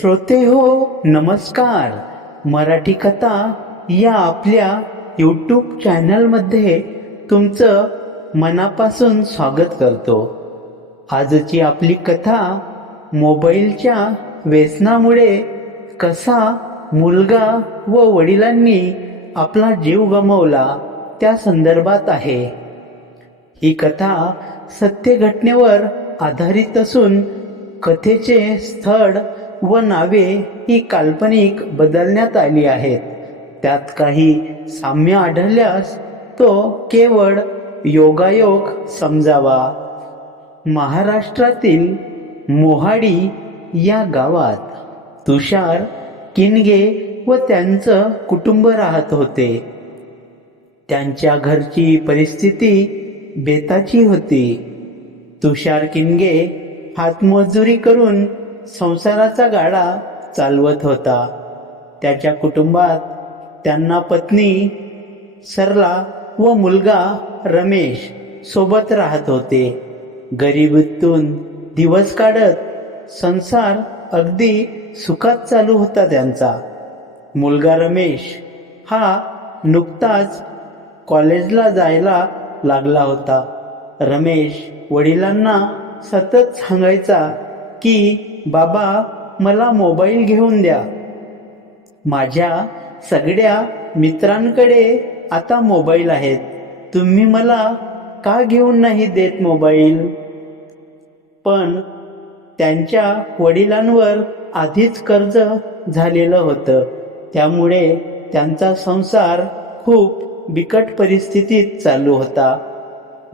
श्रोते हो नमस्कार. मराठी कथा या आपल्या यूट्यूब चॅनलमध्ये तुमचं मनापासून स्वागत करतो. आजची आपली कथा मोबाईलच्या व्यसनामुळे कसा मुलगा व वडिलांनी आपला जीव गमावला त्या संदर्भात आहे. ही कथा सत्य घटनेवर आधारित असून कथेचे स्थळ व नावे ही काल्पनिक बदलण्यात आली आहेत. त्यात काही साम्य आढळल्यास तो केवळ योगायोग समजावा. महाराष्ट्रातील मोहाडी या गावात तुषार किनगे व त्यांचं कुटुंब राहत होते. त्यांच्या घरची परिस्थिती बेताची होती. तुषार किनगे हातमजुरी करून संसाराचा गाडा चालवत होता. त्याच्या कुटुंबात त्यांना पत्नी सरला व मुलगा रमेश सोबत राहत होते. गरिबीतून दिवस काढत संसार अगदी सुखात चालू होता त्यांचा. मुलगा रमेश हा नुकताच कॉलेजला जायला लागला होता. रमेश वडिलांना सतत सांगायचा की बाबा मला मोबाईल घेऊन द्या. माझ्या सगळ्या मित्रांकडे आता मोबाईल आहेत. तुम्ही मला का घेऊन नाही देत मोबाईल? पण त्यांच्या वडिलांवर आधीच कर्ज झालेलं होतं. त्यामुळे त्यांचा संसार खूप बिकट परिस्थितीत चालू होता.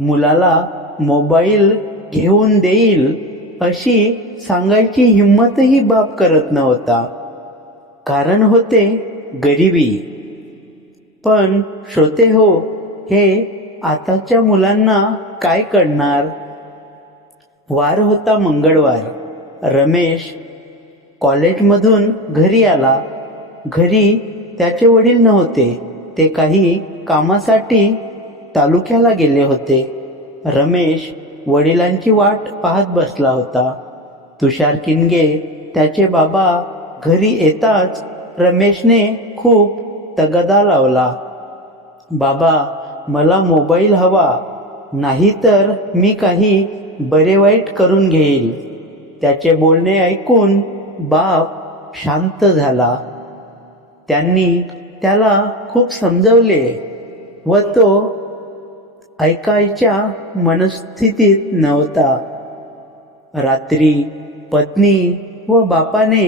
मुलाला मोबाईल घेऊन देईल अशी सांगायची हिंमतही बाप करत नव्हता. कारण होते गरिबी. पण श्रोते हो हे आताच्या मुलांना काय कळणार? वार होता मंगळवार. रमेश कॉलेजमधून घरी आला. घरी त्याचे वडील नव्हते. ते काही कामासाठी तालुक्याला गेले होते. रमेश वडिलांची वाट पाहत बसला होता. तुषार किनगे त्याचे बाबा घरी येताच रमेशने खूप तगदा लावला. बाबा मला मोबाईल हवा नाहीतर मी काही बरे वाईट करून घेईल. त्याचे बोलणे ऐकून बाप शांत झाला. त्यांनी त्याला खूप समजवले व तो ऐकायच्या मनस्थितीत नव्हता. रात्री पत्नी व बापाने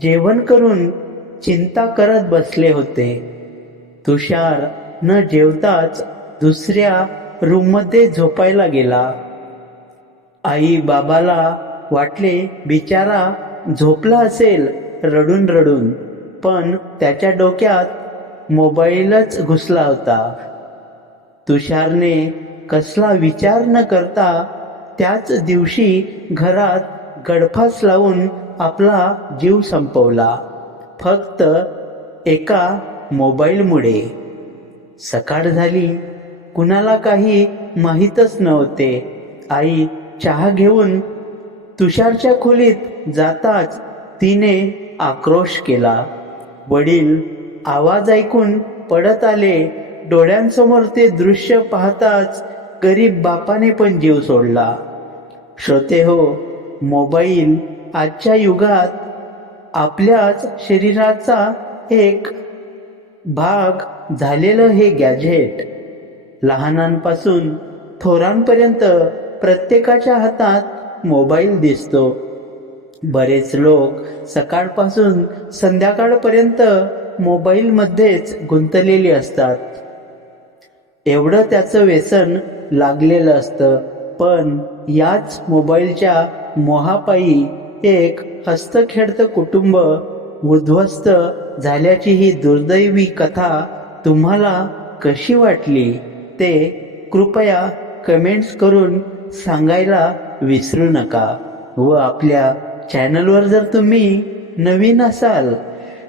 जेवण करून चिंता करत बसले होते. तुषार न जेवताच दुसऱ्या रूममध्ये झोपायला गेला. आई बाबाला वाटले बिचारा झोपला असेल रडून रडून पण त्याच्या डोक्यात मोबाईलच घुसला होता. तुषारने कसला विचार न करता त्याच दिवशी घरात गडफास लावून आपला जीव संपवला. फक्त एका मोबाईलमुळे. सकाळ झाली. कुणाला काही माहीतच नव्हते. आई चहा घेऊन तुषारच्या खोलीत जाताच तिने आक्रोश केला. वडील आवाज ऐकून पडत आले. डोळ्यांसमोर ते दृश्य पाहताच गरीब बापाने पण जीव सोडला. श्रोते हो मोबाईल आजच्या युगात आपल्याच शरीराचा एक भाग झालेलं हे गॅजेट लहानांपासून थोरांपर्यंत प्रत्येकाच्या हातात मोबाईल दिसतो. बरेच लोक सकाळपासून संध्याकाळपर्यंत मोबाईलमध्येच गुंतलेली असतात. एवढं त्याचं व्यसन लागलेलं असतं. पण याच मोबाईलच्या मोहापायी एक हस्तखेडतं कुटुंब उद्ध्वस्त झाल्याची ही दुर्दैवी कथा तुम्हाला कशी वाटली? ते कृपया कमेंट्स करून सांगायला विसरू नका व आपल्या चॅनलवर जर तुम्ही नवीन असाल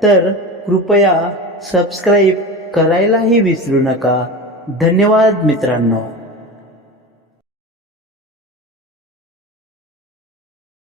तर कृपया सबस्क्राईब करायलाही विसरू नका. धन्यवाद मित्रांनो.